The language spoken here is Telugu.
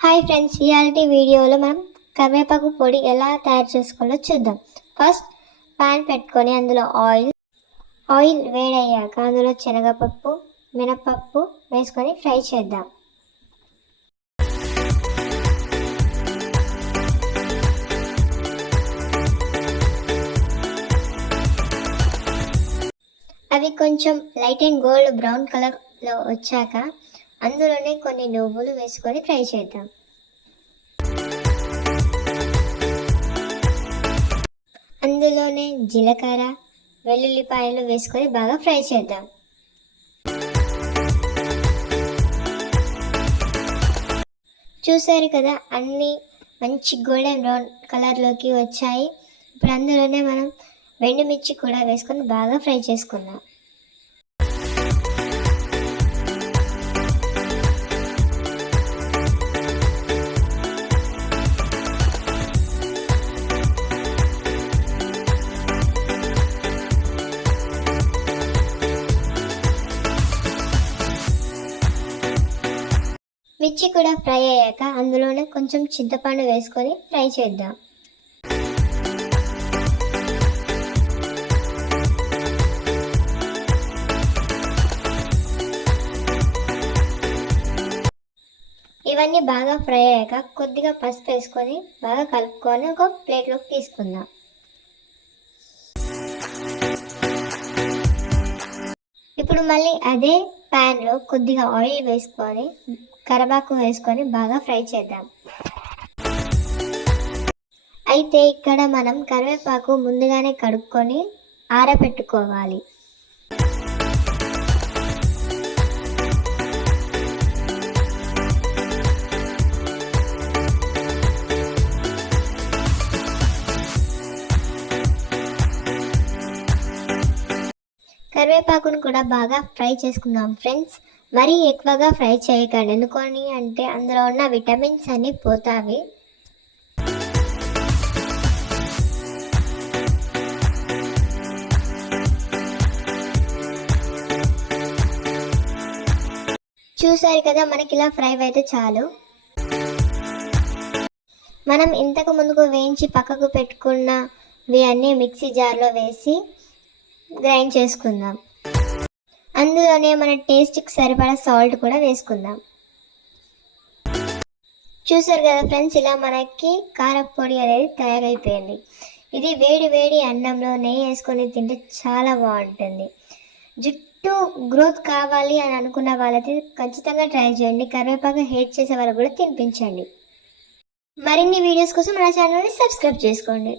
హాయ్ ఫ్రెండ్స్, ఇయాల్టి వీడియోలో మనం కరివేపాకు పొడి ఎలా తయారు చేసుకోవాలో చూద్దాం. ఫస్ట్ పాన్ పెట్టుకొని అందులో ఆయిల్ వేడయ్యాక అందులో శనగపప్పు, మినపప్పు వేసుకొని ఫ్రై చేద్దాం. అవి కొంచెం లైట్ అండ్ గోల్డ్ బ్రౌన్ కలర్లో వచ్చాక అందులోనే కొన్ని నువ్వులు వేసుకొని ఫ్రై చేద్దాం. అందులోనే జీలకర్ర, వెల్లుల్లిపాయలు వేసుకొని బాగా ఫ్రై చేద్దాం. చూసారు కదా, అన్నీ మంచి గోల్డెన్ బ్రౌన్ కలర్లోకి వచ్చాయి. ఇప్పుడు అందులోనే మనం ఎండుమిర్చి కూడా వేసుకొని బాగా ఫ్రై చేసుకుందాం. మిర్చి కూడా ఫ్రై అయ్యాక అందులోనే కొంచెం చింతపండు వేసుకొని ఫ్రై చేద్దాం. ఇవన్నీ బాగా ఫ్రై అయ్యాక కొద్దిగా పసుపు వేసుకొని బాగా కలుపుకొని ఒక ప్లేట్లోకి తీసుకుందాం. ఇప్పుడు మళ్ళీ అదే ప్యాన్లో కొద్దిగా ఆయిల్ వేసుకొని కరివేపాకు వేసుకొని బాగా ఫ్రై చేద్దాం. అయితే ఇక్కడ మనం కరివేపాకు ముందుగానే కడుక్కొని ఆరబెట్టుకోవాలి. కరివేపాకును కూడా బాగా ఫ్రై చేసుకుందాం ఫ్రెండ్స్. మరీ ఎక్కువగా ఫ్రై చేయకండి, ఎందుకని అంటే అందులో ఉన్న విటమిన్స్ అన్నీ పోతాయి. చూసారు కదా, మనకి ఇలా ఫ్రై అయితే చాలు. మనం ఇంతకు ముందుకు వేయించి పక్కకు పెట్టుకున్నవి అన్నీ మిక్సీ జార్లో వేసి గ్రైండ్ చేసుకుందాం. అందులోనే మన టేస్ట్కి సరిపడా సాల్ట్ కూడా వేసుకుందాం. చూసారు కదా ఫ్రెండ్స్, ఇలా మనకి కారపొడి అనేది తయారైపోయింది. ఇది వేడి వేడి అన్నంలో నెయ్యి వేసుకొని తింటే చాలా బాగుంటుంది. జుట్టు గ్రోత్ కావాలి అని అనుకున్న వాళ్ళైతే ఖచ్చితంగా ట్రై చేయండి. కరివేపాకు హేట్ చేసే వాళ్ళకు కూడా తినిపించండి. మరిన్ని వీడియోస్ కోసం మన ఛానల్ని సబ్స్క్రైబ్ చేసుకోండి.